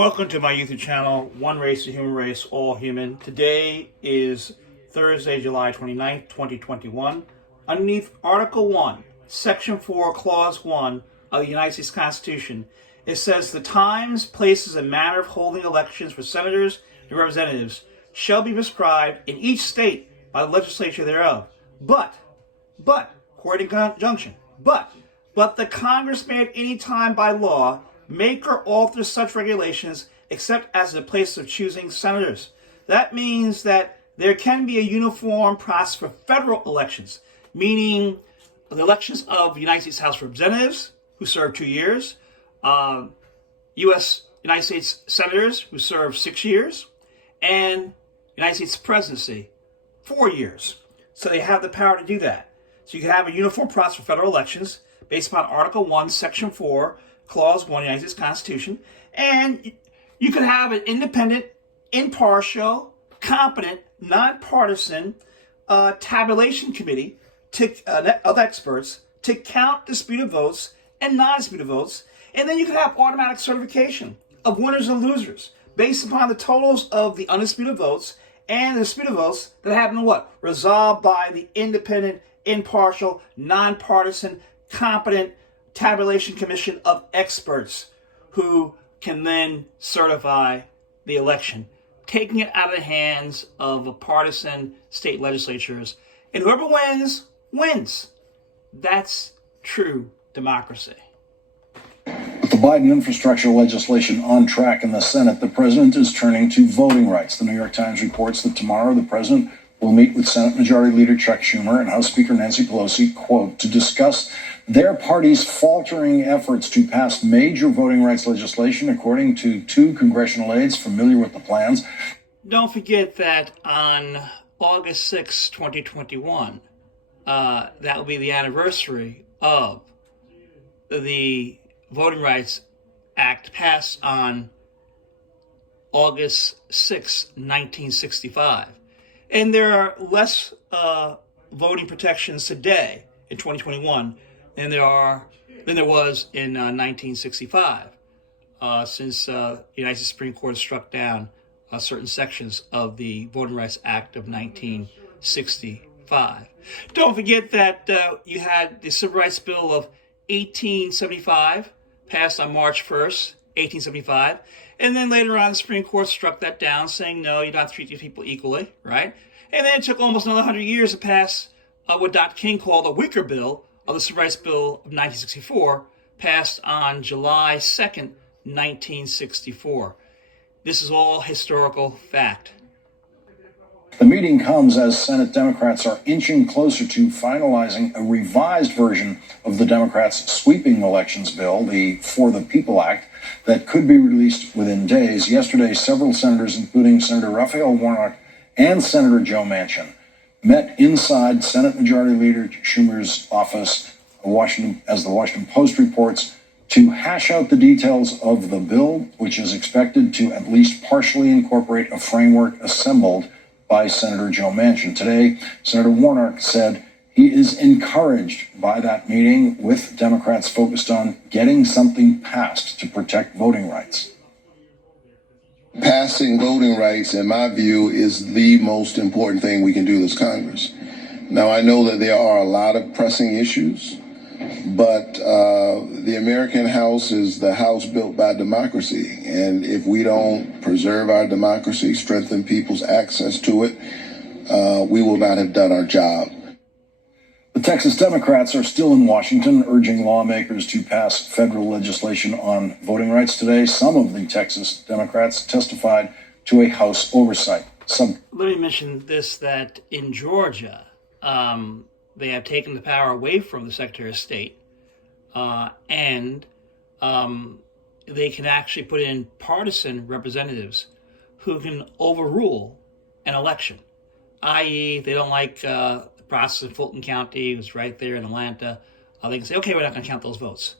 Welcome to my YouTube channel, One Race, the Human Race, All Human. Today is Thursday, July 29th, 2021. Underneath Article 1, Section 4, Clause 1 of the United States Constitution, it says the times, places, and manner of holding elections for senators and representatives shall be prescribed in each state by the legislature thereof. But, according to conjunction, but the Congress may at any time by law make or alter such regulations except as the place of choosing senators. That means that there can be a uniform process for federal elections, meaning the elections of the United States House of Representatives, who serve 2 years, United States Senators, who serve 6 years, and United States Presidency, 4 years. So they have the power to do that. So you can have a uniform process for federal elections based upon Article 1, Section 4, Clause 1 of the United States Constitution, and you can have an independent, impartial, competent, nonpartisan tabulation committee of experts to count disputed votes and non-disputed votes, and then you can have automatic certification of winners and losers based upon the totals of the undisputed votes and the disputed votes that have been resolved by the independent, impartial, nonpartisan, competent tabulation commission of experts who can then certify the election, taking it out of the hands of partisan state legislatures. And whoever wins, wins. That's true democracy. With the Biden infrastructure legislation on track in the Senate, the president is turning to voting rights. The New York Times reports that tomorrow the president will meet with Senate Majority Leader Chuck Schumer and House Speaker Nancy Pelosi, quote, to discuss their party's faltering efforts to pass major voting rights legislation, according to two congressional aides familiar with the plans. Don't forget that on August 6, 2021, that will be the anniversary of the Voting Rights Act passed on August 6, 1965. And there are less voting protections today in 2021 than there was in 1965, since the United States Supreme Court struck down certain sections of the Voting Rights Act of 1965. Don't forget that you had the Civil Rights Bill of 1875 passed on March 1st, 1875. And then later on, the Supreme Court struck that down, saying, no, you don't treat these people equally, right? And then it took almost another 100 years to pass what Dr. King called the weaker bill of the Civil Rights Bill of 1964, passed on July 2nd, 1964. This is all historical fact. The meeting comes as Senate Democrats are inching closer to finalizing a revised version of the Democrats' sweeping elections bill, the For the People Act, that could be released within days. Yesterday, several senators, including Senator Raphael Warnock and Senator Joe Manchin, met inside Senate Majority Leader Schumer's office, as the Washington Post reports, to hash out the details of the bill, which is expected to at least partially incorporate a framework assembled by Senator Joe Manchin. Today, Senator Warnock said he is encouraged by that meeting with Democrats focused on getting something passed to protect voting rights. Passing voting rights, in my view, is the most important thing we can do as Congress. Now, I know that there are a lot of pressing issues, but the American House is the house built by democracy. And if we don't preserve our democracy, strengthen people's access to it, we will not have done our job. The Texas Democrats are still in Washington, urging lawmakers to pass federal legislation on voting rights today. Some of the Texas Democrats testified to a House oversight. Let me mention this, that in Georgia, they have taken the power away from the Secretary of State, and they can actually put in partisan representatives who can overrule an election, i.e. they don't like the process in Fulton County, who's right there in Atlanta. They can say, okay, we're not going to count those votes,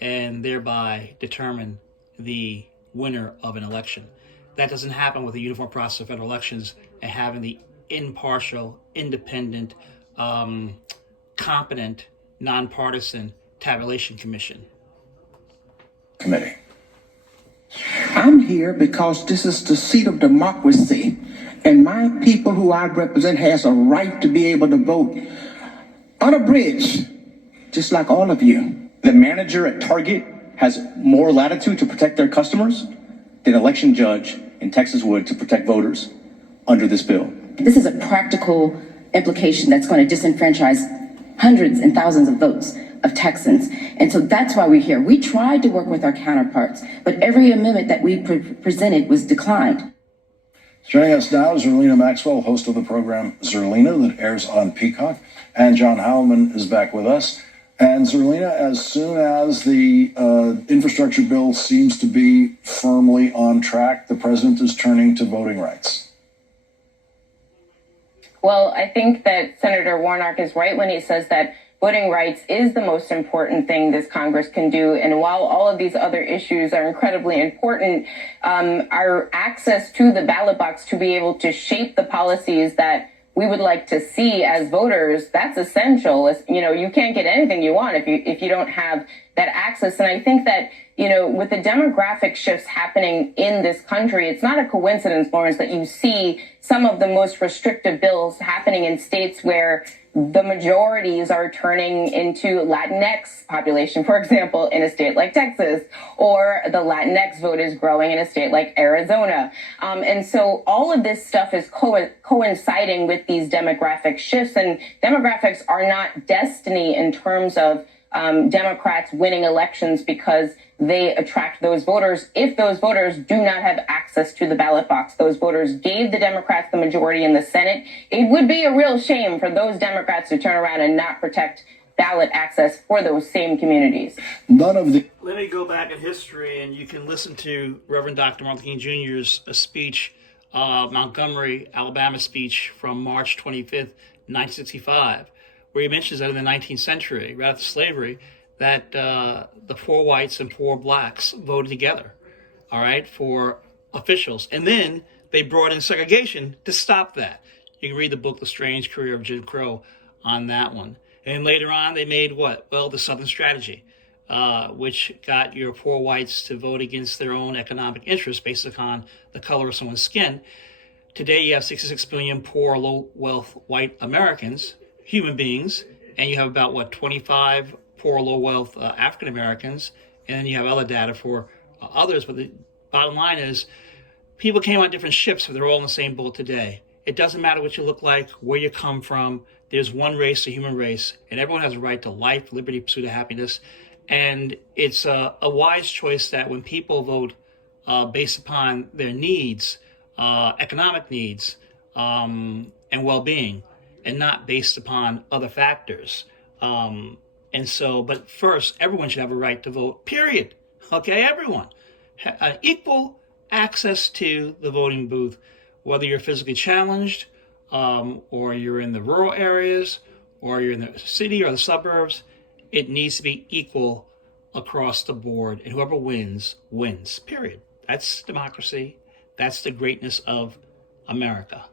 and thereby determine the winner of an election. That doesn't happen with a uniform process of federal elections and having the impartial, independent, competent, nonpartisan tabulation commission. Committee. I'm here because this is the seat of democracy, and my people who I represent has a right to be able to vote unabridged, just like all of you. The manager at Target has more latitude to protect their customers than an election judge in Texas would to protect voters under this bill. This is a practical implication that's going to disenfranchise hundreds and thousands of votes of Texans. And so that's why we're here. We tried to work with our counterparts, but every amendment that we presented was declined. Joining us now is Zerlina Maxwell, host of the program Zerlina that airs on Peacock. And John Howman is back with us. And Zerlina, as soon as the infrastructure bill seems to be firmly on track, the president is turning to voting rights. Well, I think that Senator Warnock is right when he says that voting rights is the most important thing this Congress can do. And while all of these other issues are incredibly important, our access to the ballot box to be able to shape the policies that we would like to see as voters, that's essential. You know, you can't get anything you want if you don't have that access. And I think that, you know, with the demographic shifts happening in this country, it's not a coincidence, Lawrence, that you see some of the most restrictive bills happening in states where the majorities are turning into Latinx population, for example, in a state like Texas, or the Latinx vote is growing in a state like Arizona. And so all of this stuff is coinciding with these demographic shifts, and demographics are not destiny in terms of Democrats winning elections because they attract those voters. If those voters do not have access to the ballot box, those voters gave the Democrats the majority in the Senate. It would be a real shame for those Democrats to turn around and not protect ballot access for those same communities. Let me go back in history, and you can listen to Reverend Dr. Martin King Jr.'s speech, Montgomery, Alabama speech from March 25th, 1965, where he mentions that in the 19th century, right after slavery, that the poor whites and poor blacks voted together, all right, for officials. And then they brought in segregation to stop that. You can read the book, The Strange Career of Jim Crow, on that one. And later on, they made what? Well, the Southern Strategy, which got your poor whites to vote against their own economic interests based upon the color of someone's skin. Today, you have 66 million poor, low-wealth white Americans, human beings, and you have about, 25 poor, low-wealth African Americans, and then you have other data for others. But the bottom line is, people came on different ships, but they're all in the same boat today. It doesn't matter what you look like, where you come from. There's one race, the human race, and everyone has a right to life, liberty, pursuit of happiness. And it's a wise choice that when people vote based upon their needs, economic needs, and well-being, and not based upon other factors. And so, but first, everyone should have a right to vote, period. Okay, everyone. Equal access to the voting booth, whether you're physically challenged, or you're in the rural areas, or you're in the city or the suburbs. It needs to be equal across the board, and whoever wins, wins, period. That's democracy. That's the greatness of America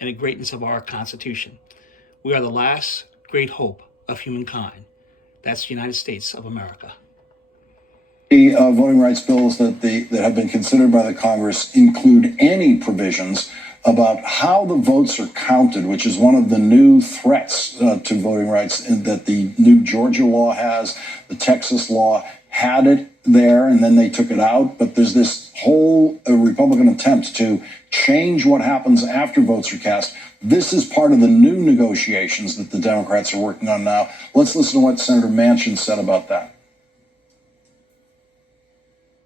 and the greatness of our Constitution. We are the last great hope of humankind. That's the United States of America. The voting rights bills that have been considered by the Congress include any provisions about how the votes are counted, which is one of the new threats to voting rights that the new Georgia law has. The Texas law had it there, and then they took it out. But there's this whole Republican attempt to change what happens after votes are cast. This is part of the new negotiations that the Democrats are working on now. Let's listen to what Senator Manchin said about that.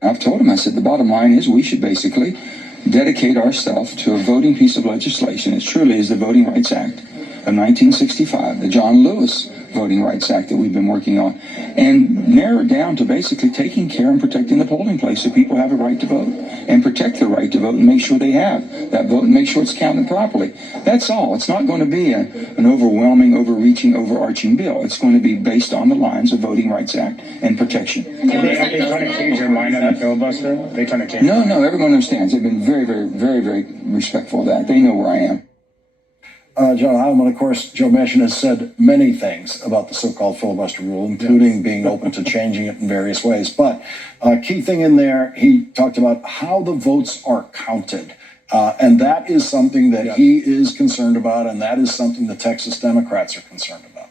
I've told him, I said, the bottom line is we should basically dedicate ourselves to a voting piece of legislation. It truly is the Voting Rights Act of 1965, the John Lewis Voting Rights Act that we've been working on, and narrow it down to basically taking care and protecting the polling place so people have a right to vote, and protect the right to vote and make sure they have that vote and make sure it's counted properly. That's all. It's not going to be an overwhelming, overreaching, overarching bill. It's going to be based on the lines of Voting Rights Act and protection. Are they trying to change their mind on that filibuster? Are they trying to change? No, everyone understands. They've been very, very, very, very respectful of that. They know where I am. John Heilemann, of course, Joe Manchin has said many things about the so-called filibuster rule, including being open to changing it in various ways. But a key thing in there, he talked about how the votes are counted. And that is something that he is concerned about, and that is something the Texas Democrats are concerned about.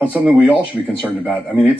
That's something we all should be concerned about. I mean,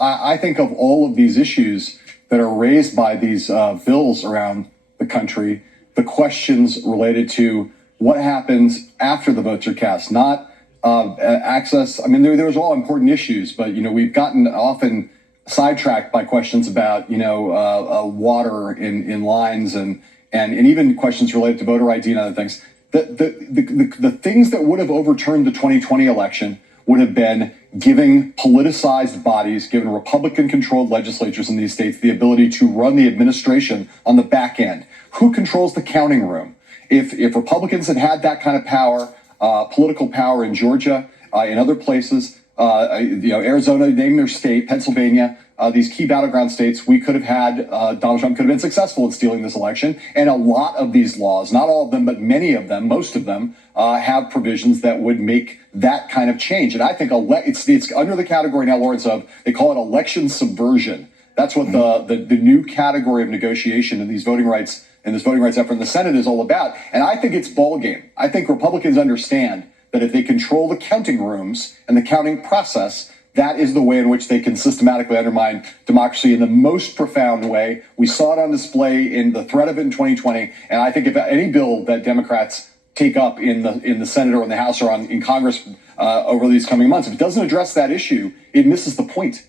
I think of all of these issues that are raised by these bills around the country, the questions related to what happens after the votes are cast, not access. I mean, there's all important issues, but, we've gotten often sidetracked by questions about, water in lines and even questions related to voter ID and other things. The things that would have overturned the 2020 election would have been giving politicized bodies, given Republican-controlled legislatures in these states, the ability to run the administration on the back end. Who controls the counting room? If Republicans had had that kind of power, political power in Georgia, in other places, Arizona, name their state, Pennsylvania, these key battleground states, we could have had, Donald Trump could have been successful in stealing this election. And a lot of these laws, not all of them, but many of them, most of them, have provisions that would make that kind of change. And I think it's under the category now, Lawrence, of, they call it election subversion. That's what the new category of negotiation in these voting rights and this voting rights effort in the Senate is all about. And I think it's ball game. I think Republicans understand that if they control the counting rooms and the counting process, that is the way in which they can systematically undermine democracy in the most profound way. We saw it on display in the threat of it in 2020. And I think if any bill that Democrats take up in the Senate or in the House or in Congress over these coming months, if it doesn't address that issue, it misses the point.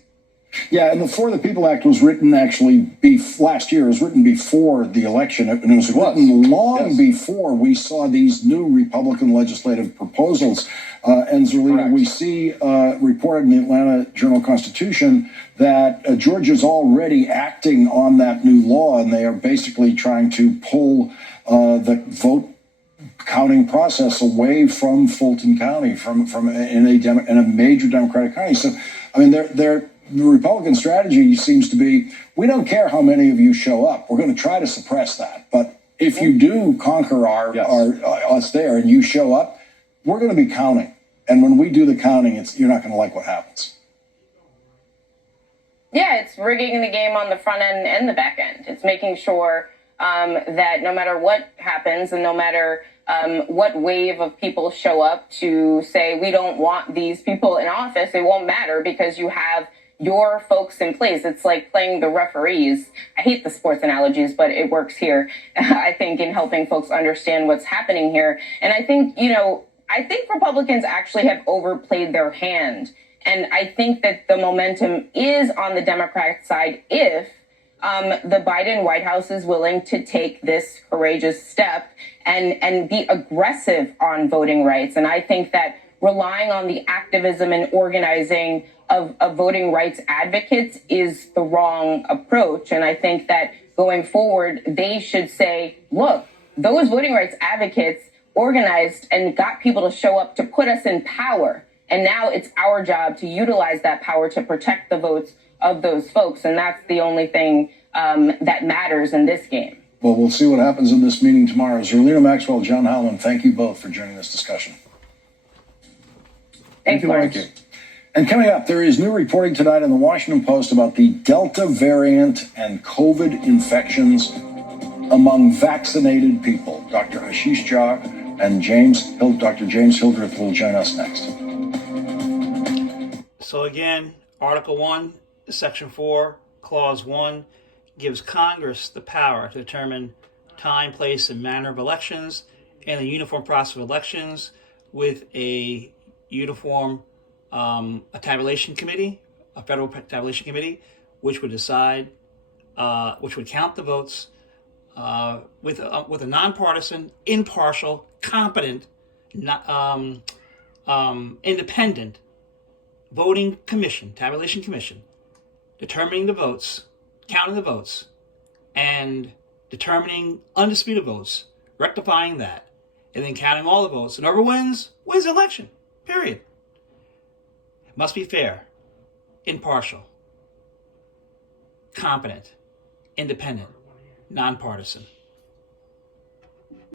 Yeah, and the For the People Act was written last year. It was written before the election, and it was written long before we saw these new Republican legislative proposals. And Zerlina, we see reported in the Atlanta Journal-Constitution that Georgia's already acting on that new law, and they are basically trying to pull the vote counting process away from Fulton County, in a major Democratic county. So, I mean, the Republican strategy seems to be, we don't care how many of you show up. We're going to try to suppress that. But if you do conquer us there and you show up, we're going to be counting. And when we do the counting, you're not going to like what happens. Yeah, it's rigging the game on the front end and the back end. It's making sure that no matter what happens and no matter what wave of people show up to say we don't want these people in office, it won't matter because you have your folks in place. It's like playing the referees. I hate the sports analogies, but it works here, I think, in helping folks understand what's happening here. And I think, I think Republicans actually have overplayed their hand. And I think that the momentum is on the Democratic side if the Biden White House is willing to take this courageous step and be aggressive on voting rights. And I think that relying on the activism and organizing of voting rights advocates is the wrong approach. And I think that going forward, they should say, look, those voting rights advocates organized and got people to show up to put us in power. And now it's our job to utilize that power to protect the votes of those folks. And that's the only thing that matters in this game. Well, we'll see what happens in this meeting tomorrow. Zerlina Maxwell, John Heilemann, thank you both for joining this discussion. Thank you. Thank you. And coming up, there is new reporting tonight in the Washington Post about the Delta variant and COVID infections among vaccinated people. Dr. Ashish Jha and Dr. James Hildreth will join us next. So again, Article 1, Section 4, Clause 1 gives Congress the power to determine time, place, and manner of elections and the uniform process of elections with a uniform a tabulation committee, a federal tabulation committee, which would decide, which would count the votes with a nonpartisan, impartial, competent, independent voting commission, tabulation commission, determining the votes, counting the votes, and determining undisputed votes, rectifying that, and then counting all the votes. And whoever wins the election, period. It must be fair, impartial, competent, independent, nonpartisan.